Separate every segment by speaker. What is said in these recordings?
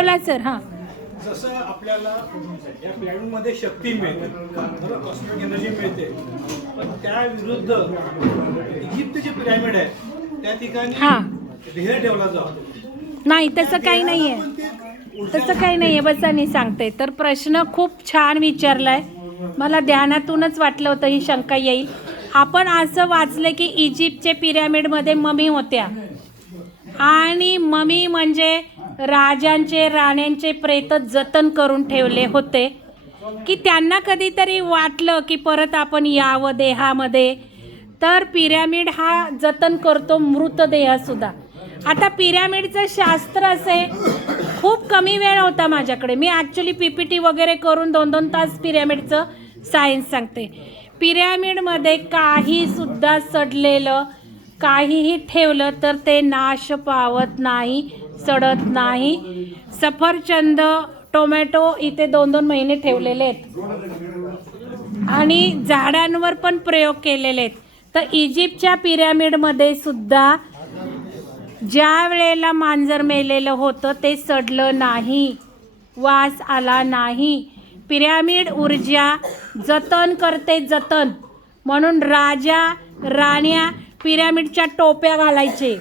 Speaker 1: बोला सर हां.
Speaker 2: जसं आपल्याला या पिरामिडमध्ये शक्ती मिळते कॉस्मिक एनर्जी मिळते पण त्या विरुद्ध इजिप्त जे पिरामिड आहे त्या ठिकाणी. ध्येय ठेवला जातो.
Speaker 1: नाही तसं काही नाही आहे तसं काही नाही आहे बसा मी सांगते. तर प्रश्न खूप छान विचारलाय. मला ध्यानातूनच वाटलं होतं ही शंका येईल. आपण असं वाचलं की इजिप्तचे पिरॅमिडमध्ये ममी होत्या. आणि ममी म्हणजे राजांचे राण्यांचे प्रेत जतन करून ठेवले होते. की त्यांना कधीतरी वाटलं की परत आपण यावं देहामध्ये. तर पिरॅमिड हा जतन करतो मृतदेहसुद्धा. आता पिरॅमिडचं शास्त्र असे खूप कमी वेळ होता माझ्याकडे. मी ॲक्च्युली पी पी टी वगैरे करून दोन दोन तास पिरॅमिडचं सायन्स सांगते. पिरॅमिडमध्ये काहीसुद्धा सडलेलं काहीही ठेवलं तर ते नाश पावत नाही. सडत नाही. सफरचंद टोमॅटो इथे दोन दोन महिने ठेवलेले आहेत. आणि झाडांवर पण प्रयोग केलेले आहेत. तर इजिप्तच्या पिरॅमिडमध्ये सुद्धा ज्या वेळेला मांजर मेलेलं होतं ते सडलं नाही. वास आला नाही. पिरॅमिड ऊर्जा जतन करते जतन. म्हणून राजा राण्या पिरॅमिडच्या टोप्या घालायचे.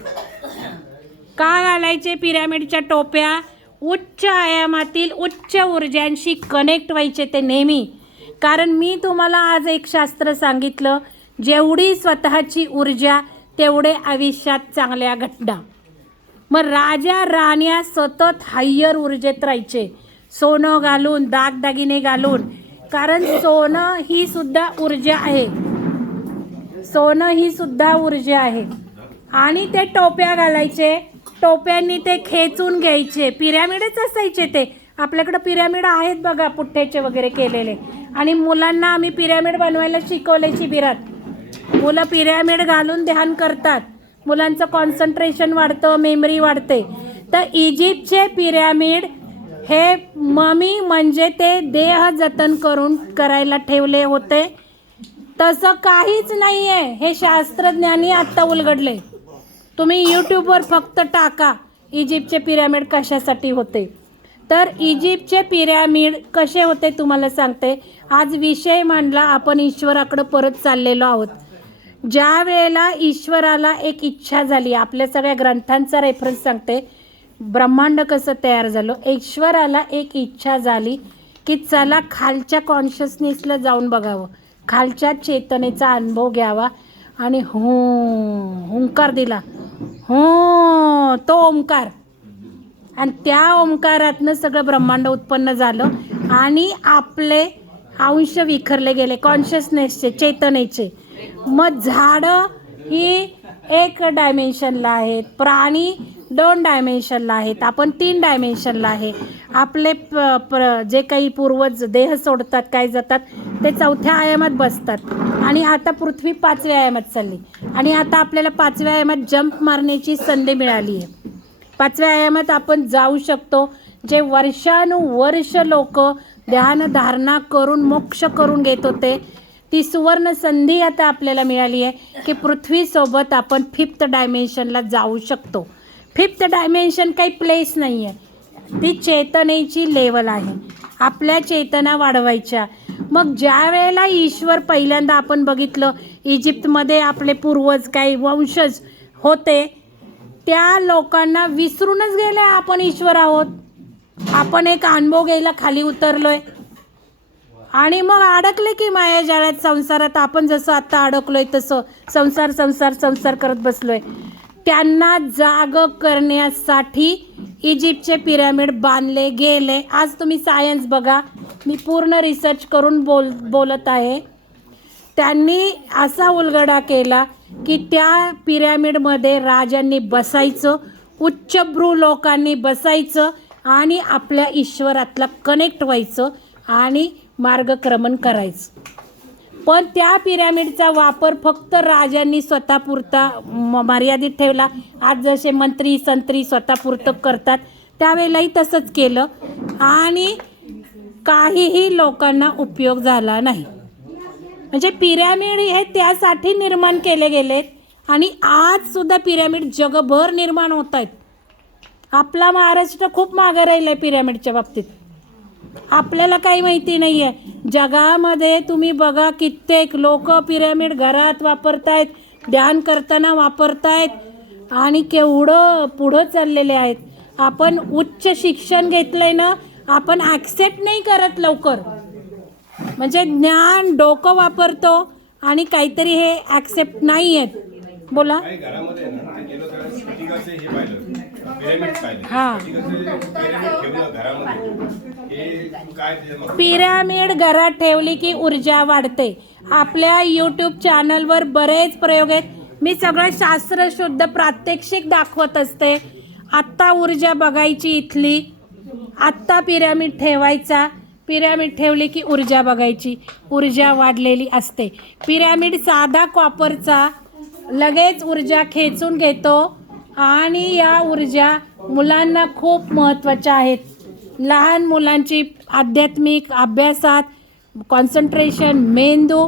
Speaker 1: का घालायचे पिरॅमिडच्या टोप्या? उच्च आयामातील उच्च ऊर्जांशी कनेक्ट व्हायचे ते नेहमी. कारण मी तुम्हाला आज एक शास्त्र सांगितलं जेवढी स्वतःची ऊर्जा तेवढे आयुष्यात चांगल्या घटना. मग राजा राण्या सतत हायर ऊर्जेत राहायचे. सोनं घालून दागदागिने घालून. कारण सोनं ही सुद्धा ऊर्जा आहे. सोनं ही सुद्धा ऊर्जा आहे. आणि ते टोप्या घालायचे. टोप्यांनी ते खेचून घ्यायचे. पिरॅमिडच असायचे ते. आपल्याकडं पिरॅमिड आहेत बघा पुठ्ठ्याचे वगैरे केलेले. आणि मुलांना आम्ही पिरॅमिड बनवायला शिकवले शिबिरात. मुलं पिरॅमिड घालून ध्यान करतात. मुलांचं कॉन्सन्ट्रेशन वाढतं मेमरी वाढते. तर इजिप्तचे पिरॅमिड हे ममी म्हणजे ते देह जतन करून करायला ठेवले होते. तसं काहीच नाही आहे हे शास्त्रज्ञांनी आत्ता उलगडले. तुम्ही यूट्यूबवर फक्त टाका इजिप्तचे पिरॅमिड कशासाठी होते. तर इजिप्तचे पिरॅमिड कसे होते तुम्हाला सांगते. आज विषय मांडला आपण ईश्वराकडं परत चाललेलो आहोत. ज्या वेळेला ईश्वराला एक इच्छा झाली आपल्या सगळ्या ग्रंथांचा रेफरन्स सांगते. ब्रह्मांड कसं तयार झालं? ईश्वराला एक इच्छा झाली की चला खालच्या कॉन्शियसनेसला जाऊन बघावं. खालच्या चेतनेचा अनुभव घ्यावा. आणि हो हुंकार दिला. हो तो ओंकार. आणि त्या ओंकारातनं सगळं ब्रह्मांड उत्पन्न झालं आणि आपले अंश विखरले गेले कॉन्शियसनेसचे चेतनेचे. मग झाडं ही एक डायमेन्शनला आहेत. प्राणी दोन डायमेन्शनला आहेत. आपण तीन डायमेन्शनला आहे. आपले प प्र जे काही पूर्वज देह सोडतात काय जातात ते चौथ्या आयामात बसतात. आणि आता पृथ्वी पाचव्या आयामात चालली. आणि आता आपल्याला पाचव्या आयामात जंप मारण्याची संधी मिळाली आहे. पाचव्या आयामात आपण जाऊ शकतो. जे वर्षानुवर्ष लोक ध्यानधारणा करून मोक्ष करून घेत होते ती सुवर्ण संधी आता आपल्याला मिळाली आहे की पृथ्वीसोबत आपण फिफ्थ डायमेन्शनला जाऊ शकतो. फिफ्थ डायमेन्शन काही प्लेस नाही आहे ती चेतनेची लेवल आहे. आपल्या चेतना वाढवायच्या. मग ज्या वेळेला ईश्वर पहिल्यांदा आपण बघितलं इजिप्तमध्ये आपले पूर्वज काही वंशज होते त्या लोकांना विसरूनच गेले आपण ईश्वर आहोत. आपण एक अनुभव घ्यायला खाली उतरलोय. आणि मग अडकले की मायाजाळ्यात संसारात. आपण जसं आत्ता अडकलोय तसं संसार संसार संसार करत बसलोय. त्यांना जाग करण्यासाठी इजिप्तचे पिरॅमिड बांधले गेले. आज तुम्ही सायन्स बघा. मी पूर्ण रिसर्च करून बोल बोलत आहे. त्यांनी असा उलगडा केला की त्या पिरॅमिडमध्ये राजांनी बसायचं उच्चभ्रू लोकांनी बसायचं आणि आपल्या ईश्वरातला कनेक्ट व्हायचं आणि मार्गक्रमण करायचं. पण त्या पिरॅमिडचा वापर फक्त राजांनी स्वतःपुरता म- मर्यादित ठेवला. आज जसे मंत्री संत्री स्वतःपुरतं करतात त्यावेळेलाही तसंच केलं. आणि काहीही लोकांना उपयोग झाला नाही. म्हणजे पिरॅमिड हे त्यासाठी निर्माण केले गेलेत आणि आजसुद्धा पिरॅमिड जगभर निर्माण होत आहेत. आपला महाराष्ट्र खूप मागं राहिला आहे पिरॅमिडच्या बाबतीत. आपल्याला काही माहिती नाही आहे जगामध्ये तुम्ही बघा कित्येक लोक पिरॅमिड घरात वापरतायत ध्यान करताना वापरतायत आणि केवढं पुढं चाललेले आहेत. आपण उच्च शिक्षण घेतलंय ना आपण ॲक्सेप्ट नाही करत लवकर. म्हणजे ज्ञान डोकं वापरतो आणि काहीतरी हे ॲक्सेप्ट नाही आहेत बोला.
Speaker 3: हे पिरॅमिड
Speaker 1: घरात ठेवली की ऊर्जा वाढते. आपल्या यूट्यूब चॅनलवर बरेच प्रयोग आहेत. मी सगळं शास्त्रशुद्ध प्रात्यक्षिक दाखवत असते. आत्ता ऊर्जा बघायची इथली. आत्ता पिरॅमिड ठेवायचा. पिरॅमिड ठेवली की ऊर्जा बघायची. ऊर्जा वाढलेली असते. पिरॅमिड साधा कॉपरचा लगेच ऊर्जा खेचून घेतो आणि या ऊर्जा मुलांना खूप महत्त्वाच्या आहेत. लहान मुलांची आध्यात्मिक अभ्यासात कॉन्सन्ट्रेशन मेंदू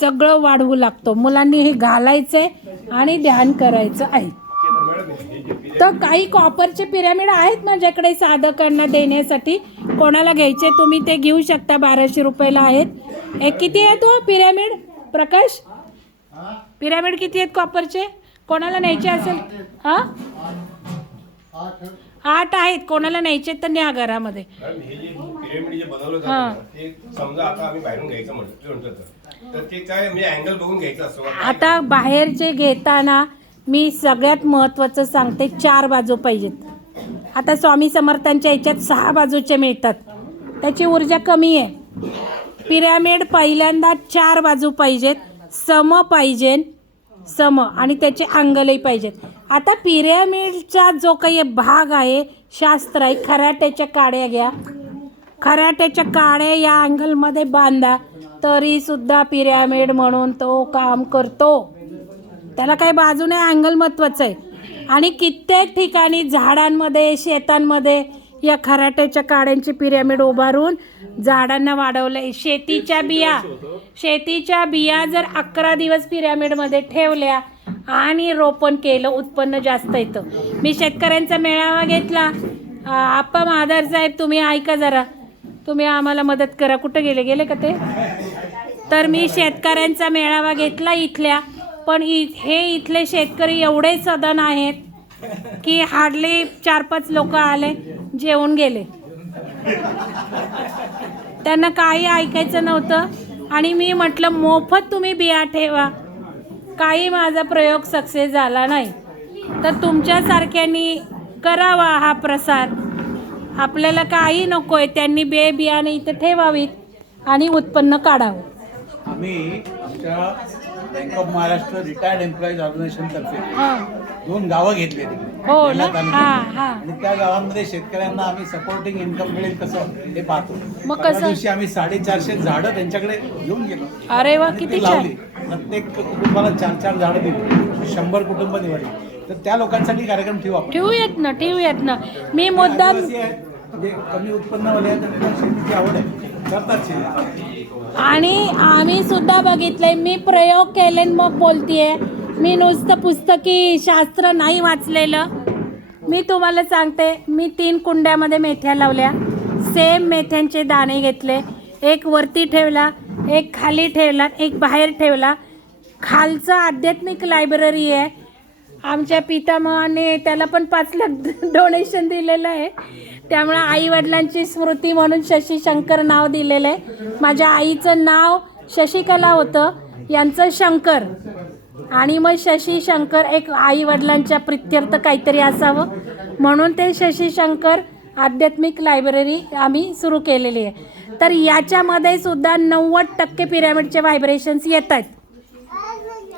Speaker 1: सगळं वाढवू लागतो. मुलांनी हे घालायचं आहे आणि ध्यान करायचं आहे. तर काही कॉपरचे पिरॅमिड आहेत माझ्याकडे साधकांना देण्यासाठी. कोणाला घ्यायचे तुम्ही ते घेऊ शकता. बाराशे रुपयाला आहेत. हे किती आहे तो पिरॅमिड प्रकाश? पिरॅमिड किती आहेत कॉपरचे कोणाला न्यायचे असेल? हां? आठ आहेत. कोणाला न्यायचे तर न्या घरामध्ये.
Speaker 3: मॅडम हे जे पिरामिड जे बनवलं
Speaker 1: हा.
Speaker 3: जातं ना, ते समजा आता आम्ही बाहेरून घ्यायचं म्हटलं ते म्हणतो तर. तर ते काय म्हणजे अँगल बघून घ्यायचं असतं का?
Speaker 1: आता बाहेरचे घेताना मी सगळ्यात महत्त्वाचं सांगते चार बाजू पाहिजेत. आता स्वामी समर्थांच्या ह्याच्यात सहा बाजूचे मिळतात. त्याची ऊर्जा कमी आहे. पिरॅमिड पहिल्यांदा चार बाजू पाहिजेत. सम पाहिजे सम आणि त्याचे अंगलही पाहिजेत. आता पिरॅमिडचा जो काही भाग आहे शास्त्र आहे खराट्याच्या काड्या घ्या. खराट्याच्या काड्या या अँगलमध्ये बांधा. तरीसुद्धा पिरॅमिड म्हणून तो काम करतो. त्याला काही बाजूने अँगल महत्त्वाचं आहे. आणि कित्येक ठिकाणी झाडांमध्ये शेतांमध्ये या खराट्याच्या काड्यांची पिरॅमिड उभारून झाडांना वाढवलं आहे शेतीच्या बिया शेतीच्या बिया जर अकरा दिवस पिरॅमिडमध्ये ठेवल्या आणि रोपण केलं उत्पन्न जास्त येतं. मी शेतकऱ्यांचा मेळावा घेतला. आप्पा महादार साहेब तुम्ही ऐका जरा. तुम्ही आम्हाला मदत करा. कुठं गेले? गेले का ते? तर मी शेतकऱ्यांचा मेळावा घेतला इथल्या. पण इ हे इथले शेतकरी एवढे सदन आहेत. की हार्डली चार पाच लोक आले जेवून गेले. त्यांना काही ऐकायचं नव्हतं आणि मी म्हटलं मोफत तुम्ही बिया ठेवा. काही माझा प्रयोग सक्सेस झाला नाही. तर तुमच्यासारख्यांनी करावा हा प्रसार. आपल्याला काही नको आहे त्यांनी बे बियाणे इथं ठेवावीत आणि उत्पन्न काढावं.
Speaker 4: आम्ही आमच्या bank of Maharashtra retired employees organisation तर्फे दोन गावं घेतली तिकडे
Speaker 1: हो.
Speaker 4: आणि त्या गावांमध्ये शेतकऱ्यांना आम्ही सपोर्टिंग इन्कम मिळेल कसं हे पाहतो.
Speaker 1: मग कसं?
Speaker 4: दिवशी आम्ही साडेचारशे झाडं त्यांच्याकडे घेऊन गेलो.
Speaker 1: अरे वा किती
Speaker 4: लावली. प्रत्येक कुटुंबाला चार चार झाडं दिली. शंभर कुटुंब निवडली. तर त्या लोकांसाठी कार्यक्रम ठेवू आपण.
Speaker 1: ठेवूयात ना ठेवूयात ना. मी मुद्दाम
Speaker 4: म्हणजे कमी उत्पन्नवाले आहेत त्यांना शेतीची आवड आहे. करतात शेती.
Speaker 1: आणि आम्ही सुद्धा बघितलंय. मी प्रयोग केले मग बोलतीये. मी नुसतं पुस्तकी शास्त्र नाही वाचलेलं. मी तुम्हाला सांगते मी तीन कुंड्यामध्ये मेथ्या लावल्या. सेम मेथ्यांचे दाणे घेतले. एक वरती ठेवला एक खाली ठेवला एक बाहेर ठेवला. खालचं आध्यात्मिक लायब्ररी आहे. आमच्या पितामहाने त्याला पण पाच लाख डोनेशन दिलेलं आहे. त्यामुळे आई वडिलांची स्मृती म्हणून शशी शंकर नाव दिलेलं आहे. माझ्या आईचं नाव शशिकला होतं यांचं शंकर. आणि मग शशी शंकर एक आई वडिलांच्या प्रित्यर्थ काहीतरी असावं. म्हणून ते शशी शंकर आध्यात्मिक लायब्ररी आम्ही सुरू केलेली आहे. तर याच्यामध्ये सुद्धा नव्वद टक्के पिरॅमिडचे व्हायब्रेशन्स येत आहेत.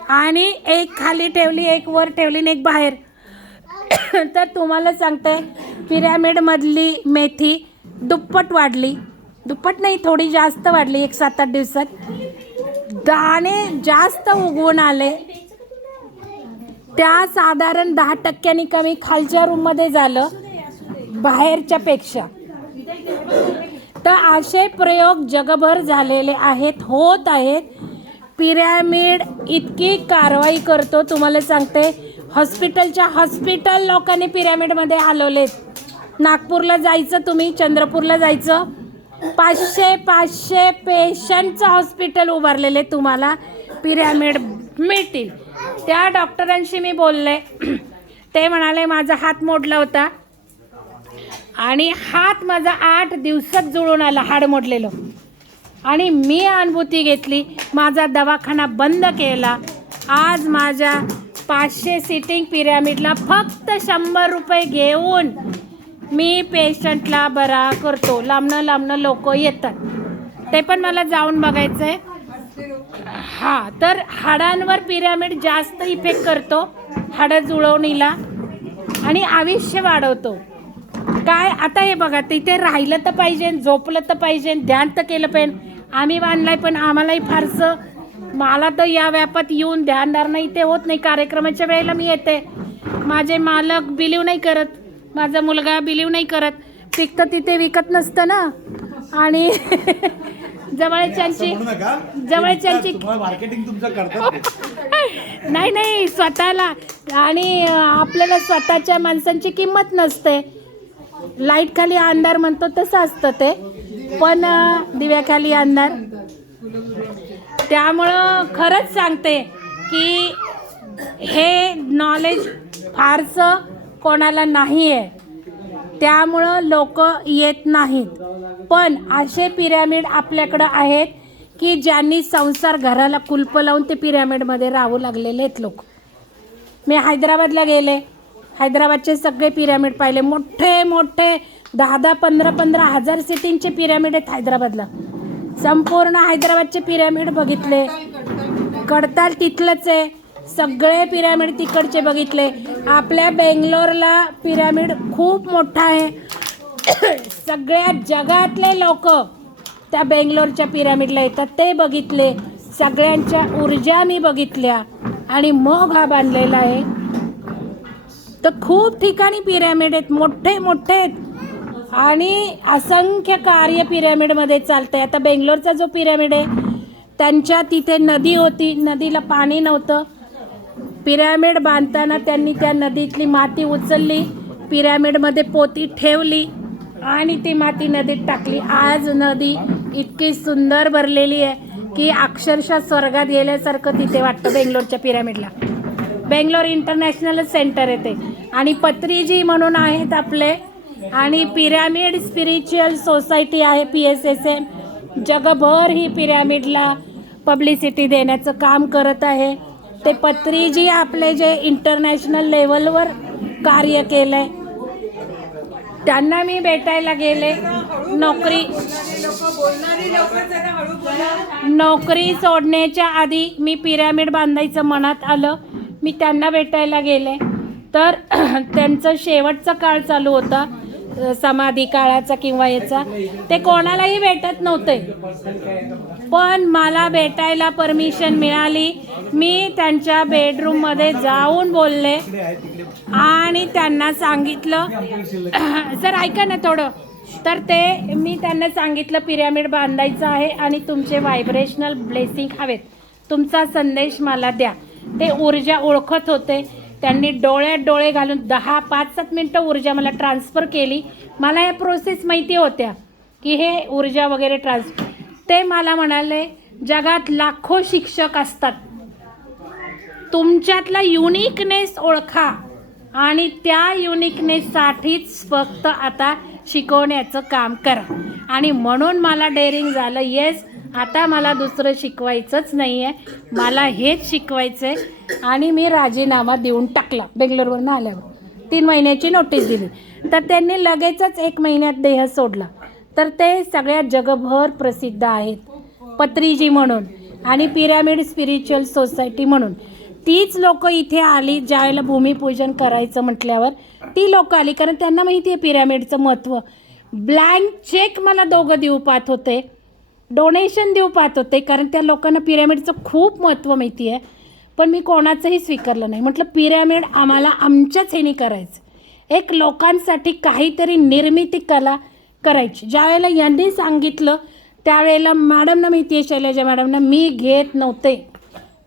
Speaker 1: आणि एक खाली ठेवली एक वर ठेवली आणि एक बाहेर. तर तुम्हाला सांगते पिरॅमिडमधली मेथी दुप्पट वाढली. दुप्पट नाही थोडी जास्त वाढली एक सात आठ दिवसात. दाणे जास्त उगवून आले. त्या साधारण दहा टक्क्यांनी कमी खालच्या रूममध्ये झालं बाहेरच्या पेक्षा तर असे प्रयोग जगभर झालेले आहेत होत आहेत. पिरॅमिड इतकी कारवाई करतो तुम्हाला सांगते हॉस्पिटलच्या हॉस्पिटल लोकांनी पिरॅमिडमध्ये हलवलेत. नागपूरला जायचं तुम्ही चंद्रपूरला जायचं. पाचशे पाचशे पेशंटचं हॉस्पिटल उभारलेले तुम्हाला पिरॅमिड मिळतील. त्या डॉक्टरांशी मी बोलले. ते म्हणाले माझा हात मोडला होता. आणि हात माझा आठ दिवसात जुळून आला हाड मोडलेलं. आणि मी अनुभूती घेतली माझा दवाखाना बंद केला. आज माझ्या पाचशे सिटिंग पिरॅमिडला फक्त शंभर रुपये घेऊन मी पेशंटला बरा करतो. लांबनं लांबनं लोक येतात. ते पण मला जाऊन बघायचं आहे हां तर हाडांवर पिरॅमिड जास्त इफेक्ट करतो हाडं जुळवणीला. आणि आयुष्य वाढवतो. काय आता हे बघा तिथे राहिलं तर पाहिजे झोपलं तर पाहिजे ध्यान तर केलं पाहिजे. आम्ही बांधलाय पण आम्हालाही फारसं मला तर या व्यापात येऊन ध्यानधारणा इथे होत नाही. कार्यक्रमाच्या वेळेला मी येते. माझे मालक बिलीव नाही करत. माझा मुलगा बिलीव नाही करत. पिकतं तिथे विकत नसतं ना. आणि जवळच्यांची जवळच्यांची
Speaker 4: मार्केटिंग तुमचं करतात
Speaker 1: नाही नाही स्वतःला. आणि आपल्याला स्वतःच्या माणसांची किंमत नसते. लाइट खाली अंधार म्हणतो तसं असतं ते. पण दिव्याखाली अंधार. त्यामुळं खरंच सांगते की हे नॉलेज फारसं कोणाला नाही आहे त्यामुळं लोक येत नाहीत. पण असे पिरॅमिड आपल्याकडं आहेत की ज्यांनी संसार घराला कुलपं लावून ते पिरॅमिडमध्ये राहू लागलेले आहेत लोक. मी हैदराबादला गेले. हैदराबादचे सगळे पिरॅमिड पाहिले. मोठे मोठे दहा दहा पंधरा पंधरा हजार सिटिंगचे पिरॅमिड आहेत हैदराबादला. संपूर्ण हैदराबादचे पिरॅमिड बघितले. कडताल तिथलंच आहे. सगळे पिरॅमिड तिकडचे बघितले. आपल्या बेंगलोरला पिरॅमिड खूप मोठा आहे. सगळ्या जगातले लोक त्या बेंगलोरच्या पिरॅमिडला येतात. ते बघितले. सगळ्यांच्या ऊर्जा मी बघितल्या. आणि मग हा बांधलेला आहे. तर खूप ठिकाणी पिरॅमिड आहेत. मोठे मोठे आहेत. आणि असंख्य कार्य पिरॅमिडमध्ये चालतं आहे आता बेंगलोरचा जो पिरॅमिड आहे त्यांच्या तिथे नदी होती. नदीला पाणी नव्हतं. पिरॅमिड बांधताना त्यांनी त्या नदीतली माती उचलली पिरॅमिडमध्ये पोती ठेवली आणि ती माती नदीत टाकली. आज नदी इतकी सुंदर भरलेली आहे की अक्षरशः स्वर्गात गेल्यासारखं तिथे वाटतं बेंगलोरच्या पिरॅमिडला. बेंगलोर इंटरनॅशनल सेंटर आहे ते. आणि पत्रीजी म्हणून आहेत आपले आणि पिरॅमिड स्पिरिच्युअल सोसायटी आहे पी एस एस एम जगभर ही पिरॅमिडला पब्लिसिटी देण्याचं काम करत आहे. ते पत्रीजी आपले जे इंटरनॅशनल लेवलवर कार्य केलं आहे त्यांना मी भेटायला गेले. नोकरी नोकरी सोडण्याच्या आधी मी पिरॅमिड बांधायचं मनात आलं. मी त्यांना भेटायला गेले. तर त्यांचं शेवटचा काळ चालू होता. समाधी काळाचा किंवा याचा ते कोणालाही भेटत नव्हते. पण मला भेटायला परमिशन मिळाली. मी त्यांच्या बेडरूममध्ये जाऊन बोलले आणि त्यांना सांगितलं. सर ऐका ना थोडं. तर ते मी त्यांना सांगितलं पिरॅमिड बांधायचं आहे आणि तुमचे व्हायब्रेशनल ब्लेसिंग हवेत. तुमचा संदेश मला द्या. ते ऊर्जा ओळखत होते. त्यांनी डोळ्यात डोळे घालून दहा पाच सात मिनटं ऊर्जा मला ट्रान्सफर केली. मला या प्रोसेस माहिती होत्या की हे ऊर्जा वगैरे ट्रान्सफर ते मला म्हणाले जगात लाखो शिक्षक असतात. तुमच्यातला युनिकनेस ओळखा आणि त्या युनिकनेससाठीच फक्त आता शिकवण्याचं काम करा. आणि म्हणून मला डेअरिंग झालं. येस आता मला दुसरं शिकवायचंच नाही आहे मला हेच शिकवायचं आहे आणि मी राजीनामा देऊन टाकला बेंगलोरवरून आल्यावर. तीन महिन्याची नोटीस दिली. तर त्यांनी लगेचच एक महिन्यात देह सोडला. तर ते सगळ्या जगभर प्रसिद्ध आहेत. पत्रीजी म्हणून आणि पिरॅमिड स्पिरिच्युअल सोसायटी म्हणून. तीच लोक इथे आली ज्यावेळेला भूमिपूजन करायचं म्हटल्यावर ती लोक आली. कारण त्यांना माहिती आहे पिरॅमिडचं महत्त्व. ब्लँक चेक मला दोघं देऊ पाहत होते. डोनेशन देऊ पाहत होते कारण त्या लोकांना पिरॅमिडचं खूप महत्त्व माहिती आहे पण मी कोणाचंही स्वीकारलं नाही. म्हटलं पिरॅमिड आम्हाला आमच्याच ह्यानी करायचं. एक लोकांसाठी काहीतरी निर्मिती कला करायची. ज्यावेळेला यांनी सांगितलं त्यावेळेला मॅडमना माहिती आहे शैलजा मॅडमना मी घेत नव्हते.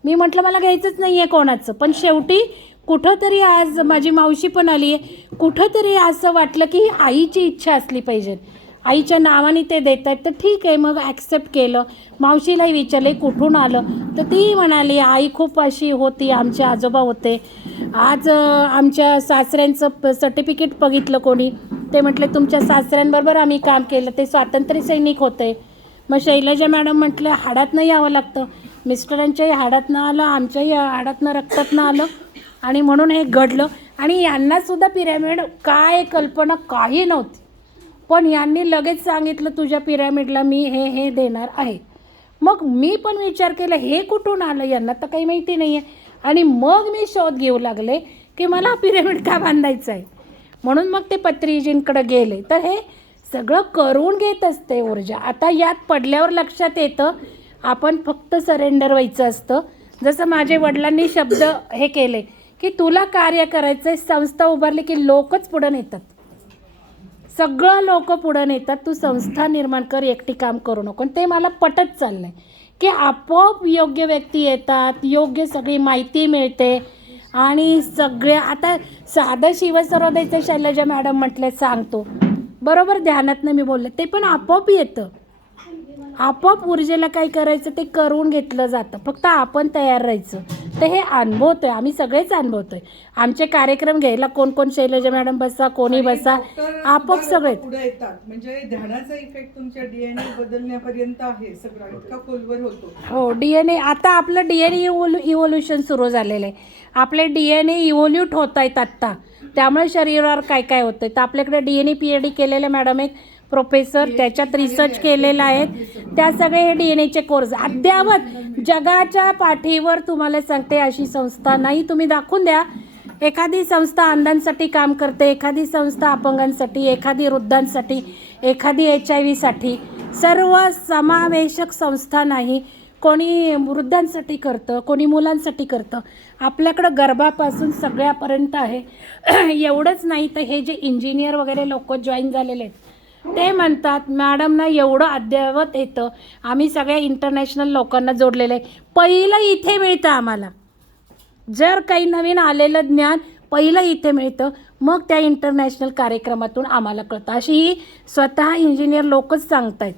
Speaker 1: मी म्हटलं मला घ्यायचंच नाही आहे कोणाचं. पण शेवटी कुठंतरी आज माझी मावशी पण आली आहे कुठंतरी असं वाटलं की ही आईची इच्छा असली पाहिजे. आईच्या नावाने ते देत आहेत तर ठीक आहे मग ॲक्सेप्ट केलं. मावशीलाही विचारले कुठून आलं? तर ती म्हणाली आई खूप अशी होती आमचे आजोबा होते. आज आमच्या सासऱ्यांचं सर्टिफिकेट बघितलं कोणी. ते म्हटले तुमच्या सासऱ्यांबरोबर आम्ही काम केलं ते स्वातंत्र्य सैनिक होते. मग शैलजा मॅडम म्हटलं हाडातनं यावं लागतं. मिस्टरांच्याही हाडातनं आलं आमच्याही हाडातनं रक्तातनं आलं. आणि म्हणून हे घडलं. आणि यांनासुद्धा पिरॅमिड काय कल्पना काही नव्हती. पण यांनी लगेच सांगितलं तुझ्या पिरॅमिडला मी हे हे देणार आहे. मग मी पण विचार केला हे कुठून आलं? यांना तर काही माहिती नाही आहे आणि मग मी शोध घेऊ लागले की मला पिरॅमिड का बांधायचं आहे. म्हणून मग ते पत्रीजींकडे गेले. तर हे सगळं करून घेत असते ऊर्जा. आता यात पडल्यावर लक्षात येतं आपण फक्त सरेंडर व्हायचं असतं. जसं माझे वडिलांनी शब्द हे केले की तुला कार्य करायचं आहे संस्था उभारली की लोकच पुढं नेतात. सगळं लोक पुढं नेतात तू संस्था निर्माण कर एकटी काम करू नको. आणि ते मला पटत चाललं आहे की आपोआप योग्य व्यक्ती येतात योग्य सगळी माहिती मिळते. आणि सगळ्या आता साधं शिवसरोदयचं शैलजा मॅडम म्हटलं सांगतो. बरोबर ध्यानातनं मी बोलले ते पण आपोआप येतं. आपोआप ऊर्जेला काय करायचं ते करून घेतलं जातं. फक्त आपण तयार राहायचं. तर हे अनुभवतोय. आम्ही सगळेच अनुभवतोय. आमचे कार्यक्रम घ्यायला कोण कोण शैलजा मॅडम बसा कोणी बसा आपोआप सगळे
Speaker 5: पुढे येतात. म्हणजे ध्यानाचा इफेक्ट तुमच्या डीएनए बदलण्यापर्यंत आहे सगळा. इतका खोलवर होतो.
Speaker 1: हो डी एन ए आता आपलं D N A evolu evolution सुरू झालेलं आहे. आपले डी एन ए इव्होल्यूट होत आहेत आत्ता. त्यामुळे शरीरावर काय काय होतं तर आपल्याकडे D N A P H D केलेले मॅडम एक प्रोफेसर त्याच्यात रिसर्च केलेला आहे त्या सगळे हे डी एन एचे कोर्स. अद्यावत जगाच्या पाठीवर तुम्हाला सांगते अशी संस्था नाही. तुम्ही दाखवून द्या. एखादी संस्था अंधांसाठी काम करते एखादी संस्था अपंगांसाठी एखादी वृद्धांसाठी एखादी एच आय व्हीसाठी सर्व समावेशक संस्था नाही. कोणी वृद्धांसाठी करतं कोणी मुलांसाठी करतं. आपल्याकडं गर्भापासून सगळ्यापर्यंत आहे. एवढंच नाही तर हे जे इंजिनियर वगैरे लोक जॉईन झालेले आहेत ते म्हणतात मॅडमना एवढं अद्ययावत येतं. आम्ही सगळ्या इंटरनॅशनल लोकांना जोडलेलं आहे. पहिलं इथे मिळतं आम्हाला. जर काही नवीन आलेलं ज्ञान पहिलं इथे मिळतं. मग त्या इंटरनॅशनल कार्यक्रमातून आम्हाला कळतं. अशी ही स्वतः इंजिनियर लोकच सांगतायत.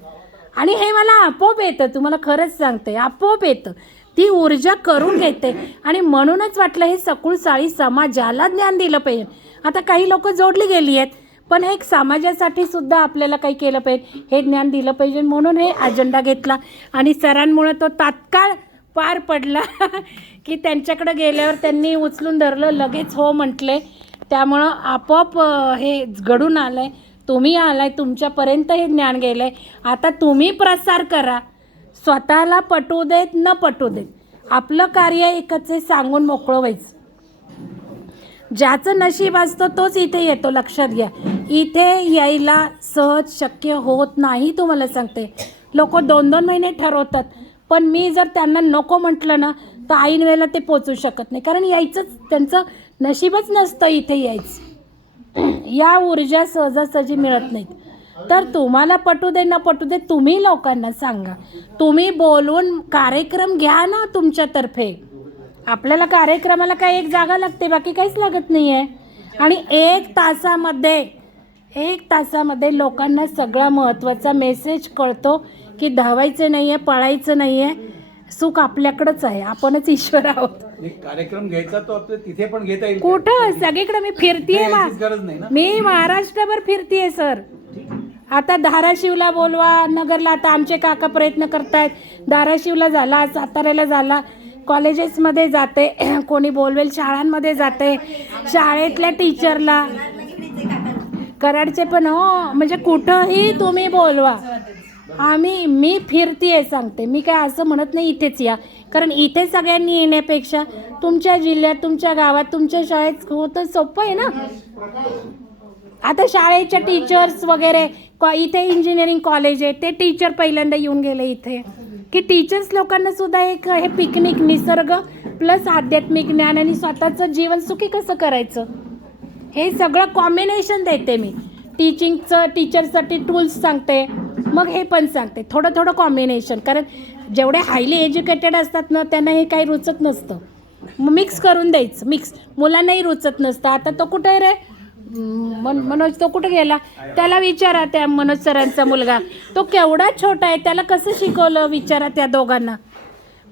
Speaker 1: आणि हे मला आपोआप येतं. तुम्हाला खरंच सांगते आपोआप येतं. ती ऊर्जा करून घेते. आणि म्हणूनच वाटलं हे सकुळ साळी समाजाला ज्ञान दिलं पाहिजे. आता काही लोक जोडली गेली आहेत. पण हे एक समाजासाठी सुद्धा आपल्याला काही केलं पाहिजे. हे ज्ञान दिलं पाहिजे म्हणून हे अजेंडा घेतला. आणि सरांमुळे तो तात्काळ पार पडला की त्यांच्याकडे गेल्यावर त्यांनी उचलून धरलं लगेच हो म्हटले. त्यामुळं आपोआप हे घडून आलं आहे तुम्ही आलाय तुमच्यापर्यंत हे ज्ञान गेलं आहे आता तुम्ही प्रसार करा. स्वतःला पटू देत न पटू देत. आपलं कार्य एकच आहे सांगून मोकळं व्हायचं. ज्याचं नशीब असतं तोच इथे येतो लक्षात घ्या. इथे यायला सहज शक्य होत नाही तुम्हाला सांगते. लोक दोन दोन महिने ठरवतात. पण मी जर त्यांना नको म्हटलं ना तर ऐन वेळेला ते पोचू शकत नाही. कारण यायचंच त्यांचं नशीबच नसतं इथे यायचं. या ऊर्जा सहजासहजी मिळत नाहीत. तर तुम्हाला पटू दे ना पटू दे तुम्ही लोकांना सांगा. तुम्ही बोलवून कार्यक्रम घ्या ना तुमच्यातर्फे. आपल्याला कार्यक्रमाला काय एक जागा लागते बाकी काहीच लागत नाही आहे आणि एक तासामध्ये एक तासामध्ये लोकांना सगळा महत्त्वाचा मेसेज कळतो की धावायचं नाही आहे पळायचं नाही आहे सुख आपल्याकडंच आहे. आपणच ईश्वर आहोत.
Speaker 4: एक कार्यक्रम घ्यायचा तो तिथे पण घेता येईल.
Speaker 1: कुठं? सगळीकडे मी फिरतीये मा
Speaker 4: यायचीच गरज नाही ना?
Speaker 1: मी महाराष्ट्रभर फिरतीये सर. आता धाराशिवला बोलवा नगरला आता आमचे काका प्रयत्न करतायत. धाराशिवला झाला साताऱ्याला झाला. कॉलेजेसमध्ये जाते. कोणी बोलवेल शाळांमध्ये जाते. शाळेतल्या टीचरला कराडचे पण हो म्हणजे कुठंही तुम्ही बोलवा. आम्ही मी फिरतीये सांगते. मी काय असं म्हणत नाही इथेच या. कारण इथे सगळ्यांनी येण्यापेक्षा तुमच्या जिल्ह्यात तुमच्या गावात तुमच्या शाळेत होतं सोपं आहे ना? आता शाळेच्या टीचर्स वगैरे कॉ इथे इंजिनिअरिंग कॉलेज आहे. ते टीचर पहिल्यांदा येऊन गेले इथे. की टीचर्स लोकांना सुद्धा एक हे पिकनिक निसर्ग प्लस आध्यात्मिक ज्ञान आणि स्वतःचं जीवन सुखी कसं करायचं? हे सगळं कॉम्बिनेशन देते मी. टीचिंगचं टीचरसाठी टूल्स सांगते. मग हे पण सांगते. थोडं थोडं कॉम्बिनेशन कारण जेवढे हायली एज्युकेटेड असतात ना त्यांना हे काही रुचत नसतं. मिक्स करून द्यायचं. मिक्स मुलांनाही रुचत नसतं. आता तो कुठे रे? मन मनोज तो कुठे गेला? त्याला विचारा त्या मनोज सरांचा मुलगा. तो केवढा छोटा आहे. त्याला कसं शिकवलं विचारा त्या दोघांना.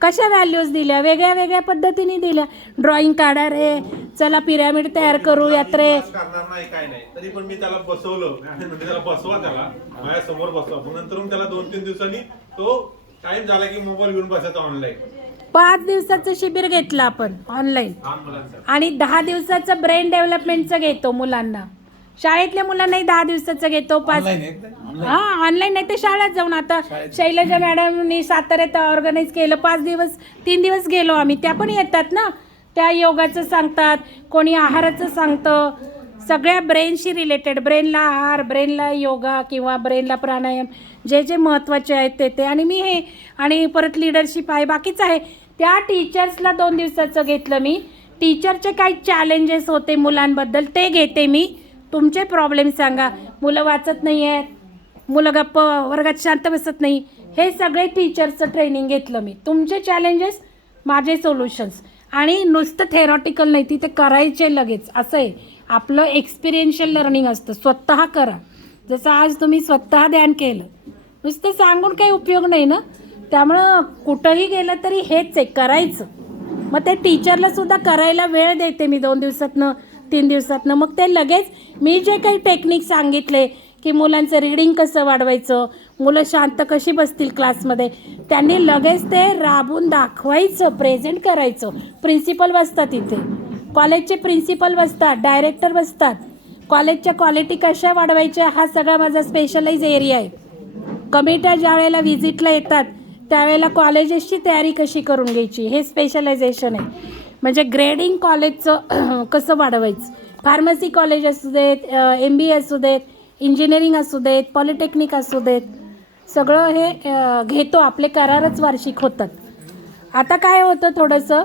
Speaker 1: कशा व्हॅल्यूज दिल्या? वेगळ्या वेगळ्या पद्धतीने दिल्या. ड्रॉइंग काढा रे. चला पिरॅमिड तयार करू यात्रे.
Speaker 6: करणार नाही काय नाही. तरी पण मी त्याला बसवलं. म्हणजे त्याला बसवा त्याला. माझ्यासमोर बसवा नंतर मग त्याला दोन तीन दिवसांनी तो टाइम झाला की मोबाईल घेऊन बसायचा ऑनलाईन
Speaker 1: पाच दिवसाचं शिबिर घेतलं आपण ऑनलाईन
Speaker 6: लहान मुलांचा
Speaker 1: आणि दहा दिवसाचं ब्रेन डेव्हलपमेंटचं घेतो मुलांना. शाळेतल्या मुलांनाही दहा दिवसाचं घेतो पाच हा ऑनलाईन नाही ते शाळेत जाऊन आता शैलजा मॅडमनी साताऱ्यात ऑर्गनाईज केलं पाच दिवस तीन दिवस गेलो आम्ही. त्या पण येतात ना. त्या योगाचं सांगतात कोणी आहाराचं सांगतं. सगळ्या ब्रेनशी रिलेटेड ब्रेनला आहार ब्रेनला योगा किंवा ब्रेनला प्राणायाम जे जे महत्त्वाचे आहेत ते ते. आणि मी हे आणि परत लिडरशिप आहे बाकीचं आहे. त्या टीचर्सला दोन दिवसाचं घेतलं मी. टीचरचे काही चॅलेंजेस होते मुलांबद्दल ते घेते मी. तुमचे प्रॉब्लेम सांगा. मुलं वाचत नाही आहेत मुलं गप्प वर्गात शांत बसत नाही. हे सगळे टीचरचं ट्रेनिंग घेतलं मी. तुमचे चॅलेंजेस माझे सोल्युशन्स आणि नुसतं थेरॉटिकल नाही तिथे करायचे लगेच. असं आहे. आपलं एक्सपिरियन्शियल लर्निंग असतं. स्वतः करा. जसं आज तुम्ही स्वतः ध्यान केलं. नुसतं सांगून काही उपयोग नाही ना? त्यामुळं कुठंही गेलं तरी हेच आहे करायचं. मग ते टीचरला सुद्धा करायला वेळ देते मी दोन दिवसातनं. तीन दिवसातनं. मग ते लगेच मी जे काही टेक्निक सांगितले की मुलांचं रीडिंग कसं वाढवायचं मुलं शांत कशी बसतील क्लासमध्ये त्यांनी लगेच ते राबून दाखवायचं प्रेझेंट करायचं. प्रिन्सिपल बसतात इथे. कॉलेजचे प्रिन्सिपल बसतात डायरेक्टर बसतात. कॉलेजच्या क्वालिटी कशा वाढवायच्या हा सगळा माझा स्पेशलाइज एरिया आहे. कमिट्या ज्या वेळेला व्हिजिटला येतात त्यावेळेला कॉलेजेसची तयारी कशी करून घ्यायची हे स्पेशलायझेशन आहे. म्हणजे ग्रेडिंग कॉलेजचं कसं वाढवायचं? फार्मसी कॉलेज असू देत एम बी ए असू देत इंजिनिअरिंग असू देत पॉलिटेक्निक असू देत सगळं हे घेतो आपले करारच वार्षिक होतात. आता काय होतं थोडंसं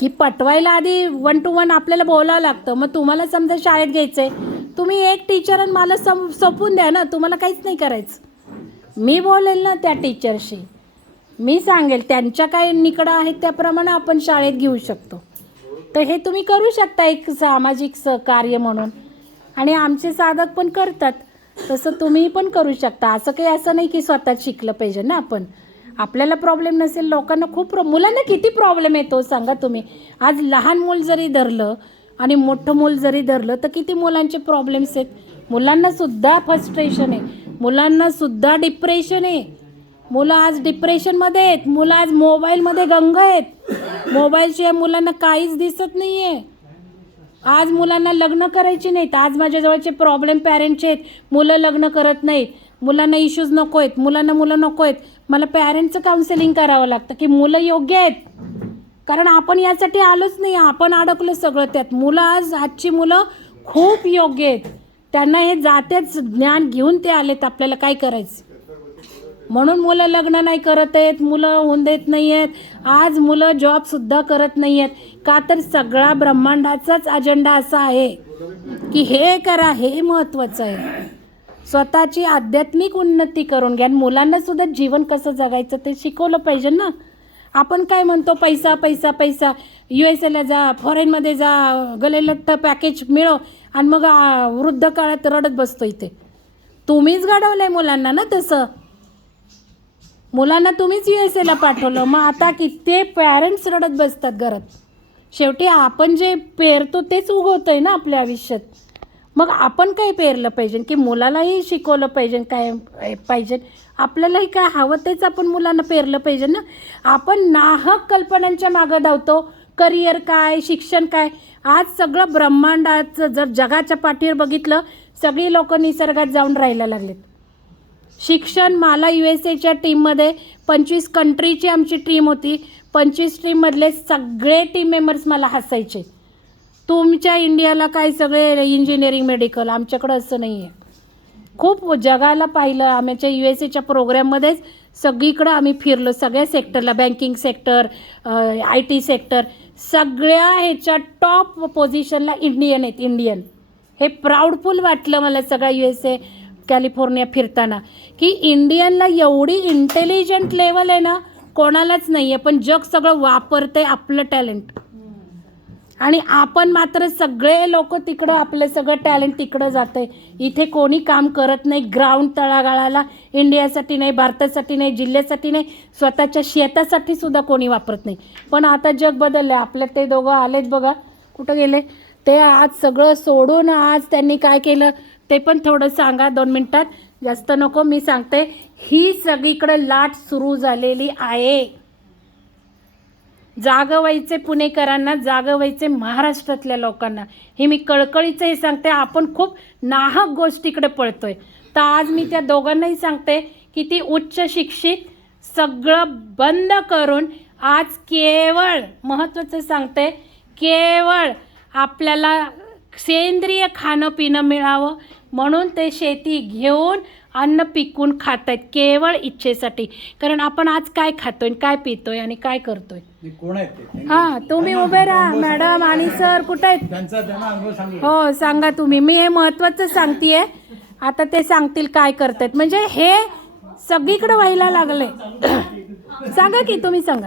Speaker 1: की पटवायला आधी वन टू वन आपल्याला बोलावं लागतं. मग तुम्हाला समजा शाळेत घ्यायचं आहे तुम्ही एक टीचर आणि मला सम सोपून द्या ना तुम्हाला काहीच नाही करायचं. मी बोलेल ना त्या टीचरशी मी सांगेल त्यांच्या काय निकडं आहेत त्याप्रमाणे आपण शाळेत घेऊ शकतो. तर हे तुम्ही करू शकता एक सामाजिक सहकार्य म्हणून. आणि आमचे साधक पण करतात. तसं तुम्ही पण करू शकता. असं काही असं नाही की स्वतःच शिकलं पाहिजे ना आपण. आपल्याला प्रॉब्लेम नसेल लोकांना खूप प्रॉ मुलांना किती प्रॉब्लेम येतो सांगा तुम्ही. आज लहान मूल जरी धरलं आणि मोठं मूल जरी धरलं तर किती मुलांचे प्रॉब्लेम्स आहेत? मुलांनासुद्धा फस्ट्रेशन फ्रस्ट्रेशन आहे. मुलांनासुद्धा डिप्रेशन आहे. मुलं आज डिप्रेशनमध्ये आहेत. मुलं आज मोबाईलमध्ये गंग आहेत. मोबाईलशिवाय मुलांना काहीच दिसत नाही आहे आज मुलांना लग्न करायची नाहीत. आज माझ्याजवळचे प्रॉब्लेम पॅरेंटचे आहेत. मुलं लग्न करत नाहीत. मुलांना इश्यूज नको आहेत. मुलांना मुलं नको आहेत. मला पॅरेंटचं काउन्सिलिंग करावं लागतं की मुलं योग्य आहेत. कारण आपण यासाठी आलोच नाही. आपण अडकलो सगळं त्यात. मुलं आज आजची मुलं खूप योग्य आहेत. त्यांना हे जातेच ज्ञान घेऊन ते आलेत आपल्याला काय करायचं? म्हणून मुलं लग्न नाही करत आहेत मुलं होऊन देत नाही आहेत. आज मुलं जॉबसुद्धा करत नाही आहेत. का तर सगळा ब्रह्मांडाचाच अजेंडा असा आहे की हे करा हे महत्त्वाचं आहे. स्वतःची आध्यात्मिक उन्नती करून घ्या. आणि मुलांना सुद्धा जीवन कसं जगायचं ते शिकवलं पाहिजे ना. आपण काय म्हणतो पैसा पैसा पैसा. यू एस एला जा फॉरेनमध्ये जा गलेलट्ट पॅकेज मिळव आणि मग वृद्ध काळात रडत बसतो इथे. तुम्हीच घडवलं आहे मुलांना ना तसं. मुलांना तुम्हीच यू एस एला पाठवलं. मग आता किती पॅरेंट्स रडत बसतात घरात. शेवटी आपण जे पेरतो तेच उगवतं आहे ना आपल्या आयुष्यात. मग आपण काय पेरलं पाहिजे? की मुलालाही शिकवलं पाहिजे काय पाहिजे? आपल्यालाही काय हवं तेच आपण मुलांना पेरलं पाहिजे ना? आपण नाहक कल्पनांच्या मागं धावतो. करिअर काय शिक्षण काय? आज सगळं ब्रह्मांडाचं जर जगाच्या पाठीवर बघितलं सगळी लोक निसर्गात जाऊन राहायला लागलेत. शिक्षण मला यू एस एच्या टीममध्ये पंचवीस कंट्रीची आमची टीम होती. पंचवीस टीममधले सगळे टीम मेंबर्स मला हसायचे. तुमच्या इंडियाला काय सगळे इंजिनिअरिंग मेडिकल आमच्याकडं असं नाही आहे खूप जगाला पाहिलं आमच्या यू एस एच्या प्रोग्रॅममध्येच सगळीकडं आम्ही फिरलो. सगळ्या सेक्टरला banking sector I T sector सगळ्या ह्याच्या टॉप पोझिशनला इंडियन आहेत इंडियन हे प्राऊडफुल वाटलं मला सगळ्या यू एस ए कॅलिफोर्निया फिरताना की इंडियनला एवढी इंटेलिजंट लेवल आहे ना कोणालाच नाही आहे पण जग सगळं वापरते आपलं टॅलेंट आणि आपण मात्र सगळे लोक तिकडं आपलं सगळं टॅलेंट तिकडं जातं आहे इथे कोणी काम करत नाही ग्राउंड तळागाळाला इंडियासाठी नाही भारतासाठी नाही जिल्ह्यासाठी नाही स्वतःच्या शेतासाठी सुद्धा कोणी वापरत नाही. पण आता जग बदललं आहे आपल्या ते दोघं आलेत बघा. कुठं गेले? ते आज सगळं सोडून आज त्यांनी काय केलं? ते पण थोडं सांगा दोन मिनटात. जास्त नको मी सांगते. ही सगळीकडं लाट सुरू झालेली आहे. जागवायचे पुणेकरांना जागवायचे महाराष्ट्रातल्या लोकांना. हे मी कळकळीचं हे सांगते आपण खूप नाहक गोष्टीकडे पळतोय. तर आज मी त्या दोघांनाही सांगते की ती उच्च शिक्षित सगळं बंद करून आज केवळ महत्त्वाचं सांगते केवळ आपल्याला सेंद्रिय खाणं पिणं मिळावं म्हणून ते शेती घेऊन अन्न पिकून खात आहेत केवळ इच्छेसाठी. कारण आपण आज काय खातोय काय पितोय आणि काय करतोय?
Speaker 4: हे
Speaker 1: हा तुम्ही उभे राहा मॅडम आणि सर कुठे आहेत? हो सांगा तुम्ही. मी हे महत्त्वाचं सांगतेय. आता ते सांगतील काय करतायत. म्हणजे हे सगळीकडे व्हायला लागले सांगा की तुम्ही सांगा.